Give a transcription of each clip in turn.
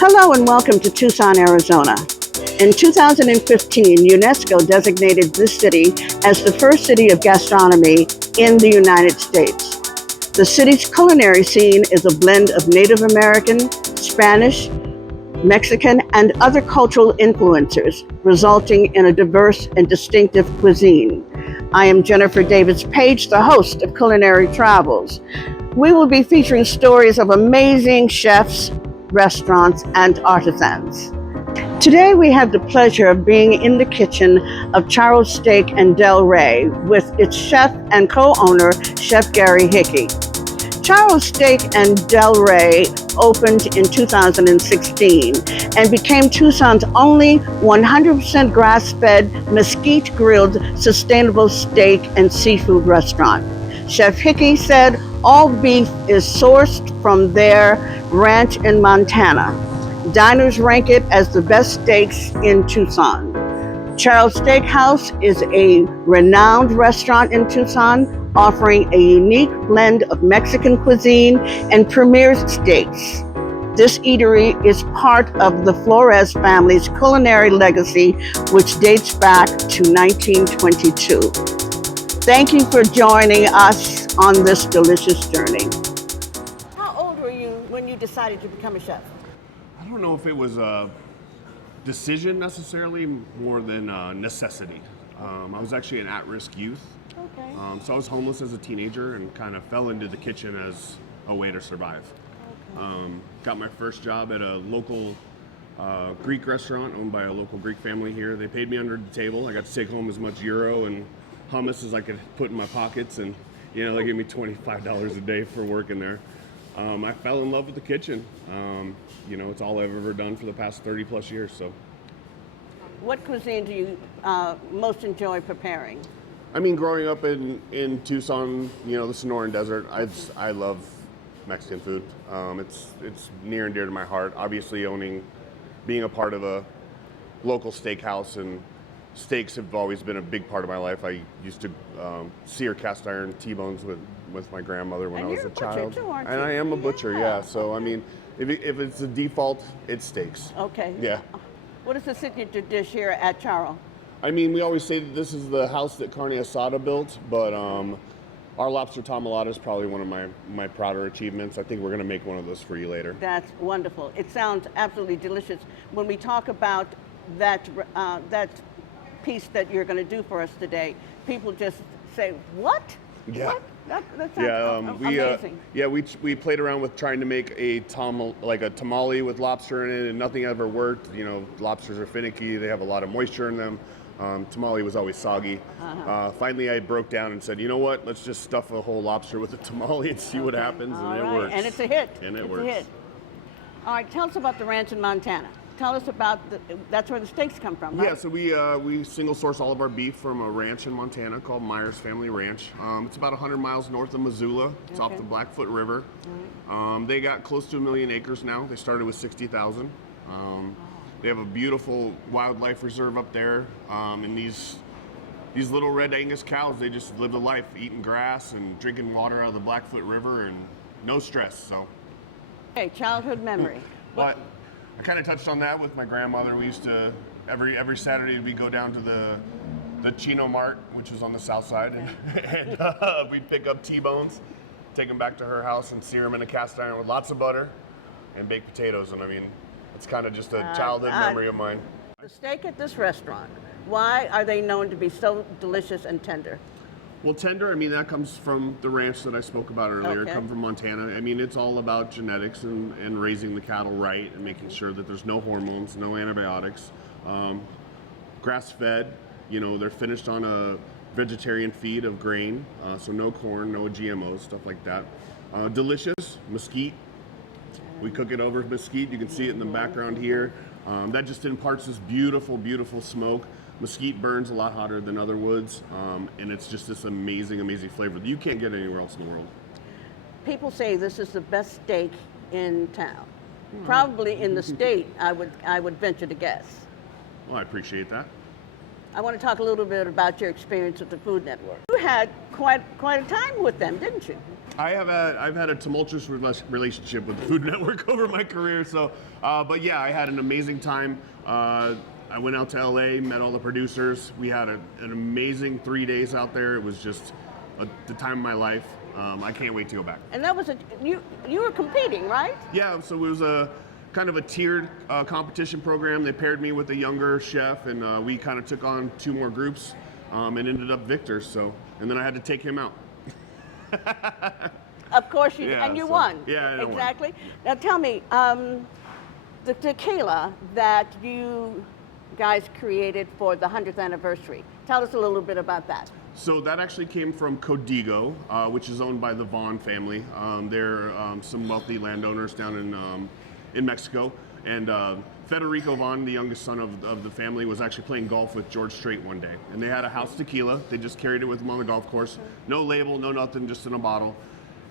Hello and welcome to Tucson, Arizona. In 2015, UNESCO designated this city as the first city of gastronomy in the United States. The city's culinary scene is a blend of Native American, Spanish, Mexican, and other cultural influences, resulting in a diverse and distinctive cuisine. I am Jennifer Davis-Paige, the host of Culinary Travels. We will be featuring stories of amazing chefs, restaurants, and artisans. Today we have the pleasure of being in the kitchen of Charro Steak and Del Rey with its chef and co-owner, Chef Gary Hickey. Charro Steak and Del Rey opened in 2016 and became Tucson's only 100% grass-fed, mesquite-grilled, sustainable steak and seafood restaurant. Chef Hickey said all beef is sourced from their ranch in Montana. Diners rank it as the best steaks in Tucson. Charro Steakhouse is a renowned restaurant in Tucson, offering a unique blend of Mexican cuisine and premier steaks. This eatery is part of the Flores family's culinary legacy, which dates back to 1922. Thank you for joining us on this delicious journey. How old were you when you decided to become a chef? I don't know if it was a decision necessarily, more than a necessity. I was actually an at-risk youth. Okay. So I was homeless as a teenager and kind of fell into the kitchen as a way to survive. Okay. Got my first job at a local Greek restaurant owned by a local Greek family here. They paid me under the table. I got to take home as much euro and hummus as I could put in my pockets, and they gave me $25 a day for working there. I fell in love with the kitchen. It's all I've ever done for the past 30 plus years. So, what cuisine do you most enjoy preparing? I mean, growing up in Tucson, the Sonoran Desert, I love Mexican food. It's near and dear to my heart. Obviously, being a part of a local steakhouse, and steaks have always been a big part of my life. I used to sear cast iron T-bones with my grandmother when I was a child. Too, aren't you? And I am a butcher, yeah. So I mean, if it's a default, it's steaks. Okay. Yeah. What is the signature dish here at Charro? I mean, we always say that this is the house that Carne Asada built, but our lobster tamalada is probably one of my prouder achievements. I think we're going to make one of those for you later. That's wonderful. It sounds absolutely delicious. When we talk about that piece that you're going to do for us today, people just say, "What? Yeah. What?" That sounds amazing. We played around with trying to make a tamale with lobster in it, and nothing ever worked. Lobsters are finicky; they have a lot of moisture in them. Tamale was always soggy. Finally, I broke down and said, "You know what? Let's just stuff a whole lobster with a tamale and see what happens." And it works. And it's a hit. And it works. works. A hit. All right, tell us about the ranch in Montana. Tell us about that's where the steaks come from, right? Yeah, so we single source all of our beef from a ranch in Montana called Myers Family Ranch. It's about 100 miles north of Missoula. It's off the Blackfoot River. Right. They got close to 1 million acres now. They started with 60,000. They have a beautiful wildlife reserve up there, and these little red Angus cows, they just live the life, eating grass and drinking water out of the Blackfoot River, and no stress. So. Okay, childhood memory. What? I kind of touched on that with my grandmother. We used to, every Saturday, we'd go down to the Chino Mart, which was on the south side, and we'd pick up T-bones, take them back to her house and sear them in a cast iron with lots of butter and baked potatoes. And I mean, it's kind of just a childhood memory of mine. The steak at this restaurant, why are they known to be so delicious and tender? Well, tender, I mean, that comes from the ranch that I spoke about earlier. Okay. It comes from Montana. I mean, it's all about genetics and raising the cattle right and making sure that there's no hormones, no antibiotics. Grass-fed, they're finished on a vegetarian feed of grain, so no corn, no GMOs, stuff like that. Delicious, mesquite. We cook it over mesquite. You can see it in the background here. That just imparts this beautiful, beautiful smoke. Mesquite burns a lot hotter than other woods, and it's just this amazing, amazing flavor that you can't get anywhere else in the world. People say this is the best steak in town. Probably in the state, I would venture to guess. Well, I appreciate that. I want to talk a little bit about your experience with the Food Network. You had quite a time with them, didn't you? I've had a tumultuous relationship with the Food Network over my career. So, but yeah, I had an amazing time. I went out to LA, met all the producers. We had an amazing 3 days out there. It was just the time of my life. I can't wait to go back. And that was you were competing, right? Yeah, so it was a kind of a tiered competition program. They paired me with a younger chef, and we kind of took on 2 more groups, and ended up victors. So, and then I had to take him out. Of course you Yeah, and you so- won. yeah, I won. exactly. Now tell me, the tequila that you guys created for the 100th anniversary. Tell us a little bit about that. So that actually came from Codigo, which is owned by the Vaughn family. They're some wealthy landowners down in Mexico. And Federico Vaughn, the youngest son of the family, was actually playing golf with George Strait one day. And they had a house tequila. They just carried it with them on the golf course. No label, no nothing, just in a bottle.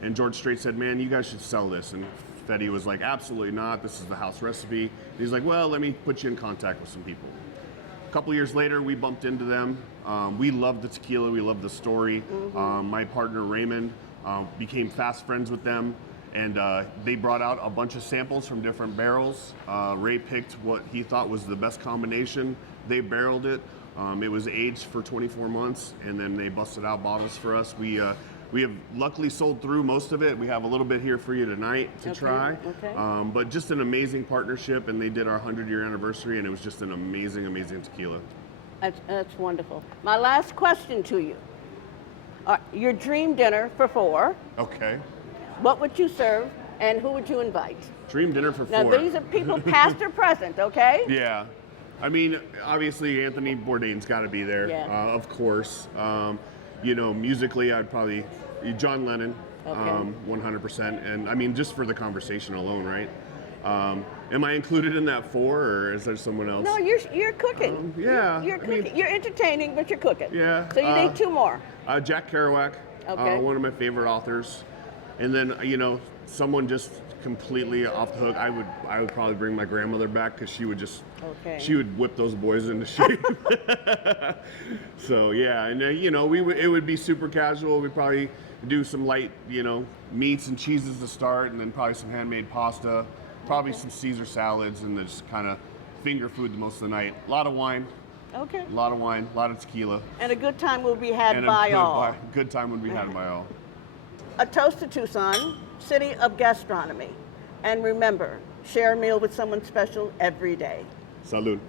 And George Strait said, man, you guys should sell this. And Fetty was like, absolutely not. This is the house recipe. And he's like, well, let me put you in contact with some people. A couple years later, we bumped into them. We loved the tequila. We loved the story. My partner, Raymond, became fast friends with them. And they brought out a bunch of samples from different barrels. Ray picked what he thought was the best combination. They barreled it. It was aged for 24 months, and then they busted out bottles for us. We have luckily sold through most of it. We have a little bit here for you tonight to try. Okay. But just an amazing partnership, and they did our 100-year anniversary, and it was just an amazing, amazing tequila. That's wonderful. My last question to you. Your dream dinner for 4. Okay. What would you serve, and who would you invite? Dream dinner for 4. Now, these are people past or present, okay? Yeah. I mean, obviously, Anthony Bourdain's got to be there, Yeah. Of course. You know, musically, I'd probably, John Lennon, Okay. 100%. And I mean, just for the conversation alone, right? Am I included in that 4, or is there someone else? No, you're cooking. Yeah, You're I mean- cooking. You're entertaining, but you're cooking. Yeah, So you need 2 more. Jack Kerouac, Okay. one of my favorite authors. And then, you know, someone just completely off the hook. I would probably bring my grandmother back, because she would just, Okay. she would whip those boys into shape. So yeah, and you know, it would be super casual. We'd probably do some light, you know, meats and cheeses to start, and then probably some handmade pasta, probably some Caesar salads, and then just kind of finger food the most of the night. A lot of wine, Okay. a lot of wine, a lot of tequila. And a good time will be had And by all. good time would be had by all. A toast to Tucson, city of gastronomy. And remember, share a meal with someone special every day. Salud.